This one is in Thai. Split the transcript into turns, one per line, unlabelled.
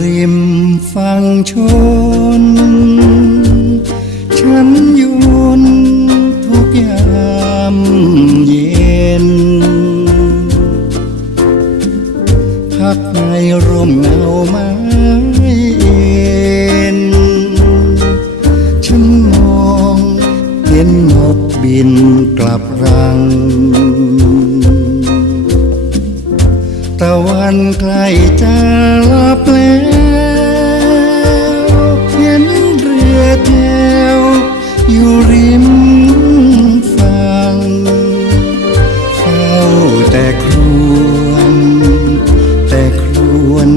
ริมฟังชน ฉันโยนทุกยามเย็นพักในร่มเงาไม้เอ็นฉันมองเห็นนกบินกลับรัง ตะวันใกล้จะลับแล้วเห็นเรือแถวอยู่ริมฝั่งเฝ้าแต่ครวนแต่ครวน